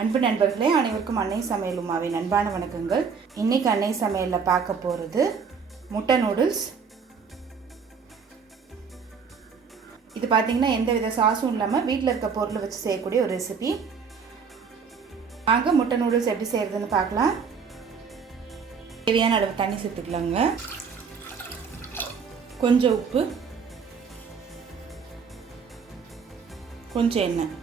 அன்பு நண்பர்களே, அனைவருக்கும் அன்னை சமையல் உமாவின் அன்பான வணக்கங்கள். இன்றைக்கி அன்னை சமையலில் பார்க்க போகிறது முட்டை நூடுல்ஸ். இது பார்த்திங்கன்னா எந்த வித சாஸும் இல்லாமல் வீட்டில் இருக்க பொருளை வச்சு செய்யக்கூடிய ஒரு ரெசிபி. வாங்க முட்டை நூடுல்ஸ் எப்படி செய்கிறதுன்னு பார்க்கலாம். தேவையான அளவு தண்ணி சேர்த்துக்கலாங்க. கொஞ்சம் உப்பு, கொஞ்சம் எண்ணெய்.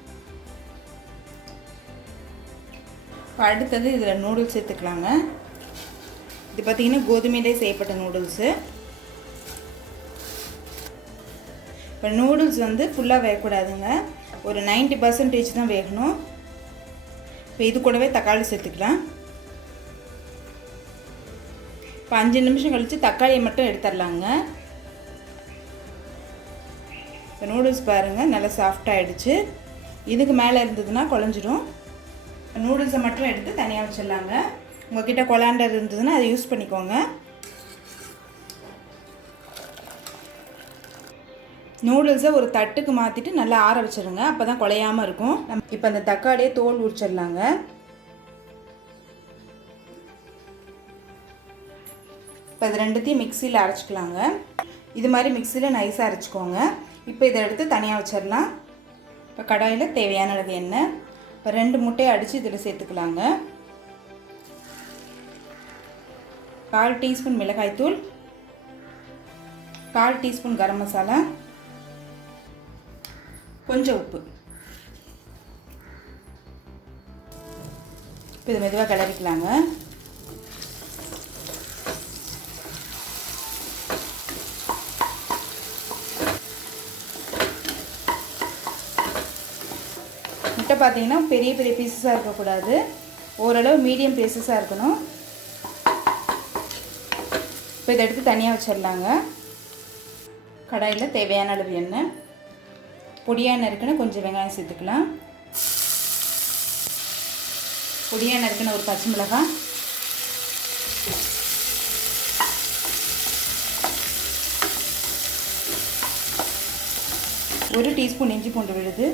அடுத்தது இதில் நூடுல்ஸ் சேர்த்துக்கலாங்க. இது பார்த்திங்கன்னா கோதுமையிலே செய்யப்பட்ட நூடுல்ஸு. இப்போ நூடுல்ஸ் ஃபுல்லாக வேகக்கூடாதுங்க, ஒரு 90% தான் வேகணும். இப்போ இது கூடவே தக்காளி சேர்த்துக்கலாம். இப்போ 5 நிமிஷம் கழித்து தக்காளியை மட்டும் எடுத்துடலாங்க. இப்போ நூடுல்ஸ் பாருங்கள் நல்லா சாஃப்டாகிடுச்சு. இதுக்கு மேலே இருந்ததுன்னா குழஞ்சிடும். நூடுல்ஸை மட்டும் எடுத்து தனியாக வச்சிடலாங்க. உங்கள்கிட்ட கொலாண்டர் இருந்ததுன்னா அதை யூஸ் பண்ணிக்கோங்க. நூடுல்ஸை ஒரு தட்டுக்கு மாற்றிட்டு நல்லா ஆற வச்சிடுங்க, அப்போ தான் குலையாமல் இருக்கும். இப்போ அந்த தக்காளியை தோல் உரிச்சிடலாங்க. இப்போ இது ரெண்டுத்தையும் மிக்சியில் அரைச்சிக்கலாங்க. இது மாதிரி மிக்சியில் நைஸாக அரைச்சிக்கோங்க. இப்போ இதை எடுத்து தனியாக வச்சிடலாம். இப்போ கடாயில் தேவையான அளவு எண்ணெய், இப்போ 2 முட்டையை அடித்து இதில் சேர்த்துக்கலாங்க. 1/4 டீஸ்பூன் மிளகாய்த்தூள், 1/4 டீஸ்பூன் கரம் மசாலா, கொஞ்சம் உப்பு. இப்போ இது மெதுவாக கிளறிக்கலாங்க. முட்டை பார்த்தீங்கன்னா பெரிய பெரிய பீசஸாக இருக்கக்கூடாது, ஓரளவு மீடியம் பீசஸாக இருக்கணும். இப்போ இதை எடுத்து தனியாக வச்சிடலாங்க. கடாயில் தேவையான அளவு எண்ணெய், பொடியாக நறுக்கின கொஞ்சம் வெங்காயம் சேர்த்துக்கலாம். பொடியாக நறுக்கின ஒரு பச்சை மிளகாய், ஒரு டீஸ்பூன் இஞ்சி பூண்டு விழுது,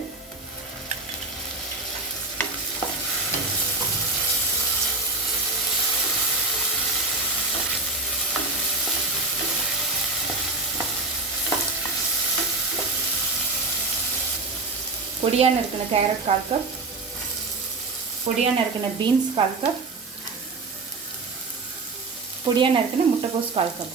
பொடியாக நறுக்கின கேரட் 1/4 கப், பொடியாக நறுக்கின பீன்ஸ் 1/4 கப், பொடியாக நறுக்கின முட்டைக்கோஸ் 1/4 கப்.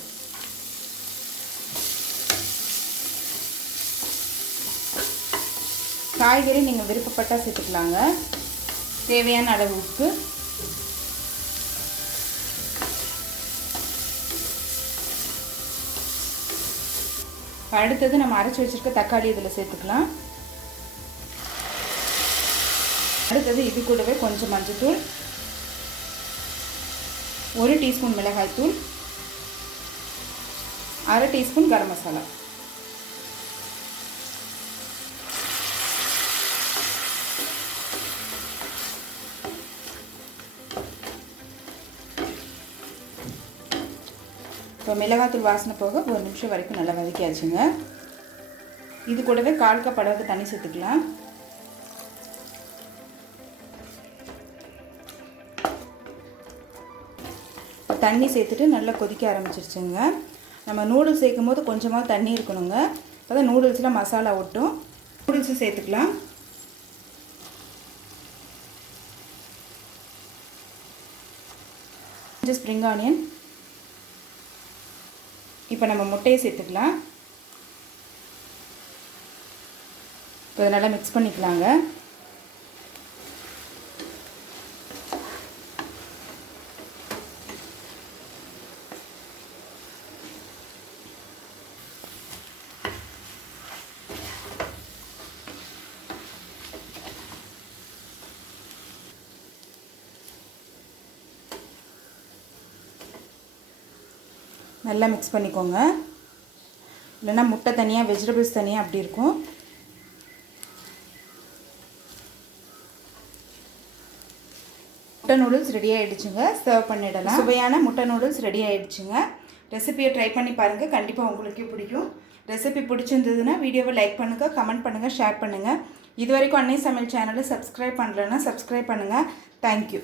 காய்கறி நீங்கள் விருப்பப்பட்டால் சேர்த்துக்கலாங்க. தேவையான அளவு உப்பு, அடுத்தது நம்ம அரைச்சி வச்சுருக்க தக்காளி இதில் சேர்த்துக்கலாம். அடுத்தது இது கூடவே கொஞ்சம் மஞ்சள்தூள், 1 டீஸ்பூன் மிளகாய்த்தூள், 1/2 டீஸ்பூன் கரம் மசாலா. இப்போ மிளகாய்த்தூள் வாசனை போக 1 நிமிஷம் வரைக்கும் நல்லா வதக்கியாச்சுங்க. இது கூடவே 1/4 கப் அளவுக்கு தண்ணி சேர்த்துக்கலாம். தண்ணி சேர்த்துட்டு நல்லா கொதிக்க ஆரம்பிச்சிருச்சுங்க. நம்ம நூடுல்ஸ் சேர்க்கும் போது கொஞ்சமாக தண்ணி இருக்கணுங்க, அப்போ தான் நூடுல்ஸில் மசாலா ஒட்டும். நூடுல்ஸு சேர்த்துக்கலாம். கொஞ்சம் ஸ்ப்ரிங் ஆனியன். இப்போ நம்ம முட்டையை சேர்த்துக்கலாம். இப்போ இதை நல்லா மிக்ஸ் பண்ணிக்கலாங்க. நல்லா மிக்ஸ் பண்ணிக்கோங்க, இல்லைன்னா முட்டை தனியாக வெஜிடபிள்ஸ் தனியாக அப்படி இருக்கும். முட்டை நூடுல்ஸ் ரெடி ஆகிடுச்சுங்க, சர்வ் பண்ணிடலாம். சுவையான முட்டை நூடுல்ஸ் ரெடி ஆகிடுச்சுங்க. ரெசிபியை ட்ரை பண்ணி பாருங்கள், கண்டிப்பாக உங்களுக்கே பிடிக்கும். ரெசிபி பிடிச்சிருந்ததுன்னா வீடியோவை லைக் பண்ணுங்கள், கமெண்ட் பண்ணுங்கள், ஷேர் பண்ணுங்கள். இது வரைக்கும் அன்னை சமையல் சேனலை சப்ஸ்கிரைப் பண்ணலன்னா சப்ஸ்கிரைப் பண்ணுங்கள். தேங்க்யூ.